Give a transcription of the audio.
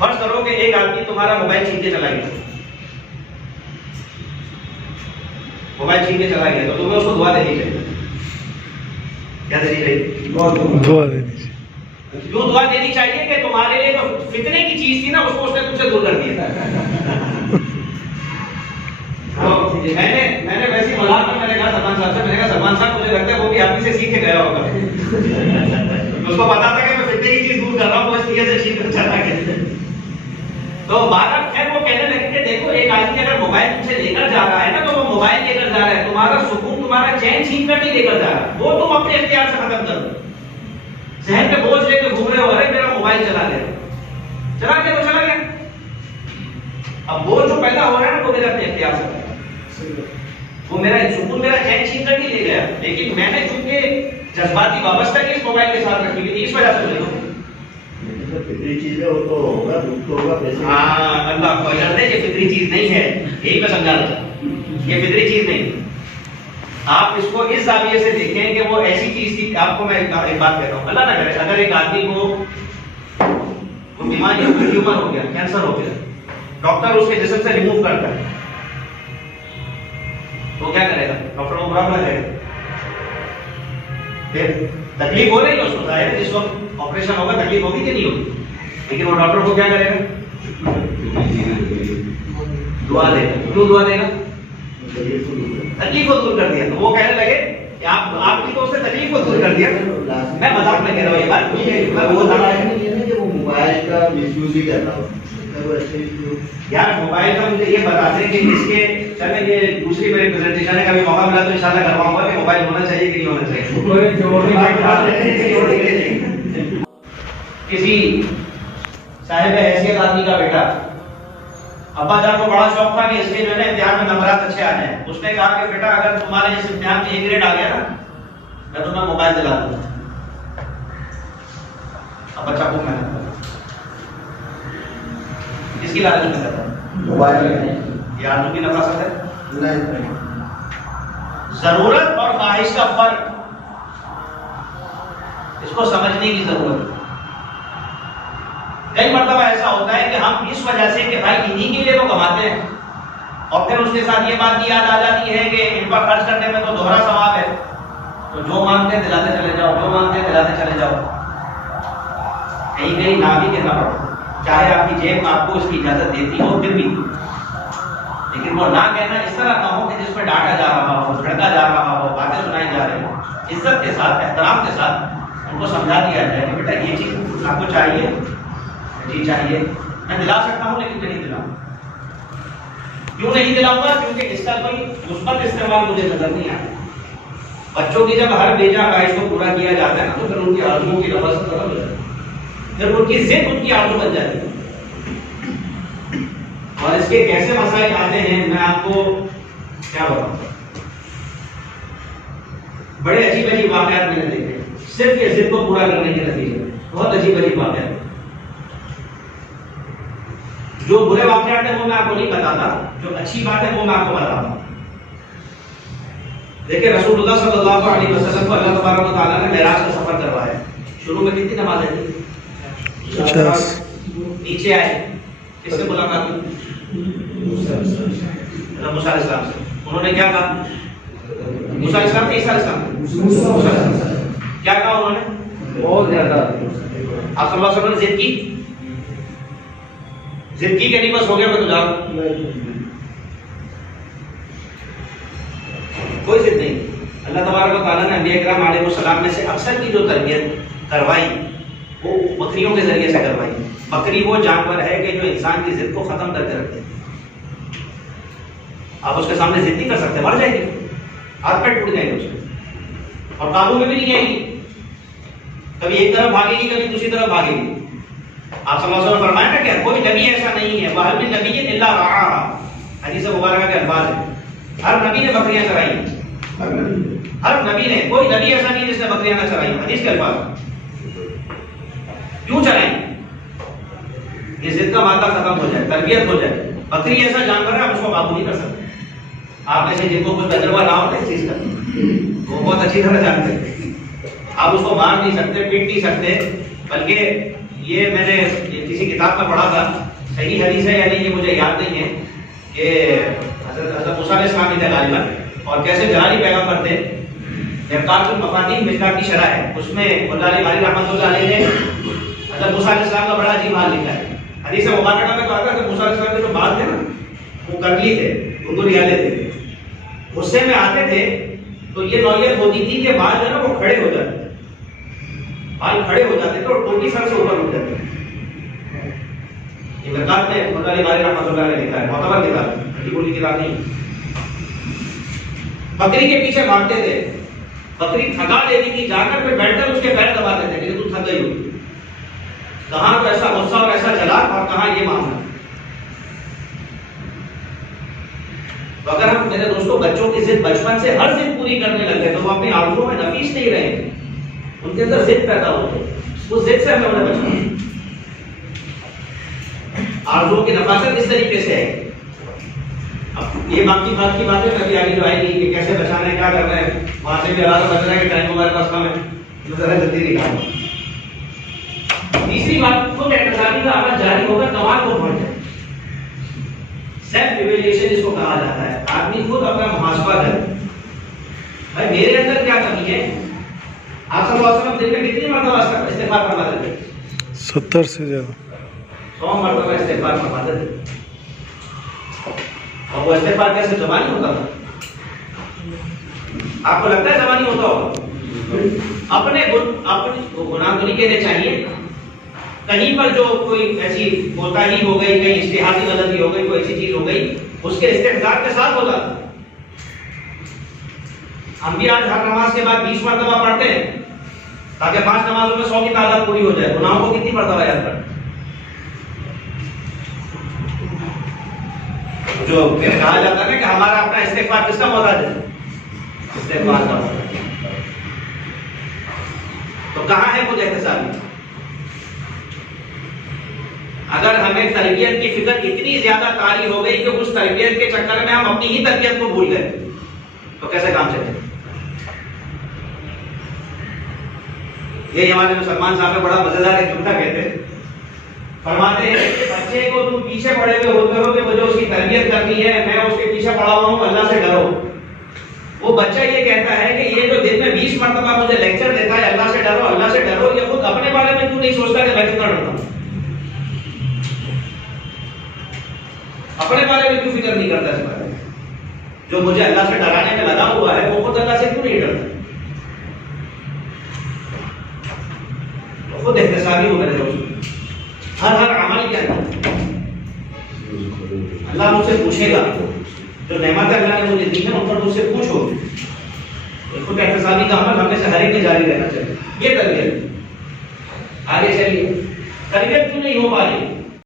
فرض کرو کہ ایک آدمی تمہارا موبائل چھین کے چلا گیا، موبائل چھین کے چلا گیا، تو تمہیں اس کو دعا دینی چاہیے. کیا دینی چاہیے؟ دعا دینی چاہیے. کیوں دعا دینی چاہیے؟ کہ تمہارے لیے جو فتنے کی چیز تھی نا اس کو اس نے تم سے دور کر دیا. میں نے ویسی مذاق میں نے کہا سلمان صاحب سے، میں نے کہا سلمان صاحب مجھے لگتا ہے وہ بھی آپ ہی سے سیکھ کے گیا ہوگا. اس کو پتا تھا کہ میں فتنے کی چیز دور کر رہا ہوں، اس لیے سے سیکھ کر چلا گیا. تو بارہ خیر وہ کہنے لگے کہ دیکھو ایک آدمی اگر موبائل تم سے لے کر جا رہا ہے نا تو وہ موبائل لے کر جا رہا ہے، تمہارا سکون تمہارا چین چھین کر نہیں لے کر جا رہا، وہ تم اپنے اختیار سے ختم کرو. ذہن پہ بوجھ لے کے گھوم رہے ہو، ارے میرا موبائل چلا گیا تو چلا گیا. اب بوجھ جو پیدا ہو رہا ہے نا وہ میرے اپنے اختیار سے، وہ میرا سکون میرا چین چھین کر نہیں لے گیا، لیکن میں نے چونکہ جذباتی وابستگی اس موبائل کے ساتھ رکھی ہوئی تھی، اس وجہ سے لے لوں. فطری چیزیں وہ تو ہوگا، دکھ تو ہوگا. ہاں اللہ کو اجر دے، یہ فطری چیز نہیں ہے، یہی میں سمجھا رہا تھا، یہ فطری چیز نہیں. آپ اس کو اس زاویے سے دیکھیں کہ وہ ایسی چیز تھی. آپ کو میں ایک بات کہتا ہوں، اللہ نہ کرے اگر ایک آدمی کو بیماری ٹیومر ہو گیا، کینسر ہو گیا، ڈاکٹر اس کے جسم سے ریموو کرتا ہے تو کیا کرے گا؟ ڈاکٹر کو برا بلا کرے گا. پھر تکلیف ہو رہی ہے اس کو، ظاہر ہے جس وقت آپریشن ہوگا تکلیف ہوگی کہ نہیں ہوگی، لیکن وہ ڈاکٹر کو کیا کرے گا؟ دعا دے گا. کیوں دعا دے گا؟ تکلیف کو دور کر دیا. تو وہ کہنے لگے کہ آپ کی تو اس نے تکلیف کو دور کر دیا. میں مذاق میں کہہ رہا ہوں یہ بات. وہ موبائل کا مس یوز ہی کر رہا ہوں یار. موبائل کا مجھے یہ بتا دیں کہ اس کے چلیں یہ دوسری میری پریزنٹیشن ہے، کبھی موقع ملا تو انشاءاللہ کرواؤں گا کہ موبائل ہونا چاہیے کہ نہیں ہونا چاہیے. کسی صاحب حیثیت آدمی کا بیٹا، ابا جان کو بڑا شوق تھا کہ اس کے جو ہے نا امتحان میں نمبرات اچھے آ جائیں. اس نے کہا کہ بیٹا اگر تمہارے اس امتحان میں 1 گریڈ آ گیا نا میں تمہیں موبائل دلا دوں گا. اب بچہ کو محنت کرتا کس کی لالچ میں کرتا ہے؟ موبائل یہ آدمی کی نفاست ہے. نہیں. ضرورت اور خواہش کا فرق اس کو سمجھنے کی ضرورت ہے. کئی مرتبہ ایسا ہوتا ہے کہ ہم اس وجہ سے کہ بھائی انہی کے لیے تو کماتے ہیں، اور پھر اس کے ساتھ یہ بات بھی یاد آ جاتی ہے کہ ان پر خرچ کرنے میں تو دوہرا ثواب ہے، تو جو مانگتے ہیں دلاتے چلے جاؤ، جو مانگتے ہیں دلاتے چلے جاؤ. کہیں کہیں نہ بھی کہنا پڑتا، چاہے آپ کی جیب آپ کو اس کی اجازت دیتی ہو پھر بھی، لیکن وہ نہ کہنا اس طرح نہ ہو کہ جس میں ڈانٹا جا رہا ہو، جھڑکا جا رہا ہو، باتیں سنائی جا رہی ہوں. عزت کے ساتھ، احترام کے ساتھ ان کو سمجھا دیا جائے کہ بیٹا یہ چیز آپ کو چاہیے، جی چاہیے، میں دلا سکتا ہوں لیکن نہیں دلاؤں. کیوں نہیں دلاؤں گا؟ کیونکہ اس کا کوئی مثبت استعمال مجھے نظر نہیں آتا. بچوں کی جب ہر بیجا خواہش کو پورا کیا جاتا ہے نا تو پھر ان کی آرزوؤں کی نفاست ختم ہو جاتی ہے، پھر ان کی ضد ان کی آرزو بن جاتی ہے. اور اس کے کیسے مسائل آتے ہیں میں آپ کو کیا بتاؤں. بڑے عجیب عجیب واقعات میں نے دیکھے صرف یہ ضد کو پورا کرنے کے نتیجے میں. بہت عجیب عجیب واقعات. جو برے واقعات ہیں وہ میں آپ کو نہیں بتاتا، جو اچھی بات ہے وہ میں آپ کو بتاتا ہوں. دیکھیں رسول اللہ صلی اللہ علیہ وسلم کو اللہ تبارک و تعالیٰ نے معراج کا سفر کروایا. شروع میں کتنی نمازیں تھیں؟ 50. نیچے آئے، کس سے ملاقات کی؟ موسیٰ علیہ السلام سے. انہوں نے کیا کہا؟ موسیٰ علیہ السلام نے عیسیٰ علیہ السلام کیا کہا انہوں نے؟ بہت زیادہ. آپ صلی اللہ علیہ وسلم نے ضد کی کہ نہیں بس ہو گیا میں تو جا رہا ہوں؟ کوئی ضد نہیں. اللہ تبارک و تعالیٰ نے انبیاء کرام علیہ السلام میں سے اکثر کی جو تربیت کروائی وہ بکریوں کے ذریعے سے کروائی. بکری وہ جانور ہے کہ جو انسان کی ضد کو ختم کر کے رکھتے ہیں. آپ اس کے سامنے ضد نہیں کر سکتے، مر جائے گی، ہاتھ پیر ٹوٹ جائیں گے اس کے، اور قابو میں بھی نہیں آئے گی. کبھی ایک طرف بھاگے گی کبھی دوسری طرف بھاگے گی. آپ صلی اللہ علیہ وسلم فرمایا نا کہ کوئی نبی ایسا نہیں ہے، وَهَلْ مِن نَبِيٍّ إِلَّا رَعَاهَا. حدیث مبارکہ کے الفاظ ہیں. ہر نبی نے بکریاں چرائی، ہر نبی نے، کوئی نبی ایسا نہیں جس نے بکریاں نہ چرائی. حدیث کے الفاظ. کیوں چرائیں؟ یہ ضد کا مادہ ختم ہو جائے، تربیت ہو جائے. بکری ایسا جانور ہے آپ اس کو قابو نہیں کر سکتے. آپ ایسے جن کو کچھ تجربہ نہ ہو نا اس چیز کا، وہ بہت اچھی طرح جانتے ہیں. آپ اس کو مار نہیں سکتے، پیٹ نہیں سکتے، بلکہ یہ میں نے کسی کتاب میں پڑھا تھا، صحیح حدیث ہے یا نہیں یہ مجھے یاد نہیں ہے، کہ حضرت موسیٰ علیہ السلام تھے غالباً، اور کیسے جلالی پیغمبر تھے، مرقات المفاتیح مشکات کی شرح ہے، اس میں مولا علی باری رحمۃ اللہ علیہ نے حضرت موسیٰ علیہ السلام کا بڑا عجیب حال لکھا ہے۔ حدیث مبارکہ میں کہا تھا کہ موسیٰ علیہ السلام کے جو بال تھے نا وہ کرلی تھے، گنگریالے تھے، غصے میں آتے تھے تو یہ نوعیت ہوتی تھی کہ بال جو ہے نا وہ کھڑے ہو جاتے، بال کھڑے ہو جاتے تھے اور ٹوپی سر سے اوپر اٹھ جاتے تھے۔ یہ مرقات میں مولا علی باری رحمۃ اللہ نے لکھا ہے، معتبر کتاب ہے، ہٹی بولی کتاب نہیں۔ بکری کے پیچھے بھاگتے تھے، بکری تھکا دیتی تھی، جا کر پھر بیٹھ کر اس کے پیر دباتے تھے کہ تو تھک گئی ہو، کہاں تو ایسا غصہ اور ایسا جلا اور کہاں یہ معاملہ۔ تو اگر ہم میرے دوستوں بچوں کی ضد بچپن سے ہر ضد پوری کرنے لگے تو وہ اپنی آرزوؤں میں نفیس نہیں رہے، ان کے اندر ضد پیدا ہوتی ہے، اس ضد سے ہمیں انہیں بچانا۔ آرزوؤں کی نفاست اس طریقے سے ہے، اب یہ باقی بات کی باتیں کبھی آگے جو آئے گی کہ کیسے بچانا ہے، کیا کرنا ہے، وہاں سے بھی اللہ بچ رہا ہے کہ ٹائم ہمارے پاس کم ہے، ذرا جلدی نکالو۔ تیسری بات، خود احتسابی کا عمل جاری ہوگا کمال کو پہنچ جائے، سیلف ایویلیویشن جس کو کہا جاتا ہے، آدمی خود اپنا محاسبہ کرے، بھائی میرے اندر کیا کمی ہے۔ آپ صلی اللہ علیہ وسلم دن میں کتنی مرتبہ استغفار فرماتے تھے؟ 70 سے زیادہ، 100 مرتبہ استغفار فرماتے تھے، اور وہ استغفار کیسے زبانی ہوتا تھا؟ آپ کو لگتا ہے زبانی ہوتا ہوگا؟ اپنے گناہ نہیں کہنے چاہیے، کہیں پر جو کوئی ایسی کوتاہی ہو گئی، کہیں اجتہادی غلطی ہو گئی، کوئی ایسی چیز ہو گئی، اس کے استحضار کے ساتھ ہوتا تھا۔ ہم بھی آج ہر نماز کے بعد 20 مرتبہ پڑھتے ہیں تاکہ 5 نمازوں میں 100 کی تعداد پوری ہو جائے، گناہوں کو کتنی مرتبہ یاد کرتے؟ جو کہا جاتا ہے نا کہ ہمارا اپنا استغفار کس کا محتاج ہے؟ استغفار کا محتاج۔ تو کہاں ہے خود احتسابی؟ اگر ہمیں تربیت کی فکر اتنی زیادہ طاری ہو گئی کہ اس تربیت کے چکر میں ہم اپنی ہی تربیت کو بھول گئے تو کیسے کام چلے؟ یہ ہمارے جو سلمان صاحب نے بڑا مزیدار ایک جملہ کہتے ہیں، فرماتے ہیں کہ بچے کو تم پیچھے پڑے ہوئے ہوتے ہو کہ مجھے اس کی تربیت کرنی ہے، میں اس کے پیچھے پڑا ہوا ہوں، اللہ سے ڈرو۔ وہ بچہ یہ کہتا ہے کہ یہ جو دن میں 20 مرتبہ مجھے لیکچر دیتا ہے اللہ سے ڈرو اللہ سے ڈرو، یہ خود اپنے بارے میں کیوں نہیں سوچتا کہ میں کتنا ڈرتا ہوں؟ اپنے بارے میں کیوں فکر نہیں کرتا اس بارے میں؟ جو مجھے اللہ سے ڈرانے میں لگا ہوا ہے وہ خود اللہ سے کیوں نہیں ڈرتا؟ تو خود احتسابی ہو میرے دوست، ہر عمل کے اندر اللہ مجھ سے پوچھے گا، جو نعمت اللہ نے مجھے دی ہے ان پر مجھ سے پوچھو۔ خود احتسابی کا عمل ہمیں سے ہر ایک میں جاری رہنا چاہیے۔ یہ تربیت آگے چلیے، تربیت کیوں نہیں ہو پا رہی؟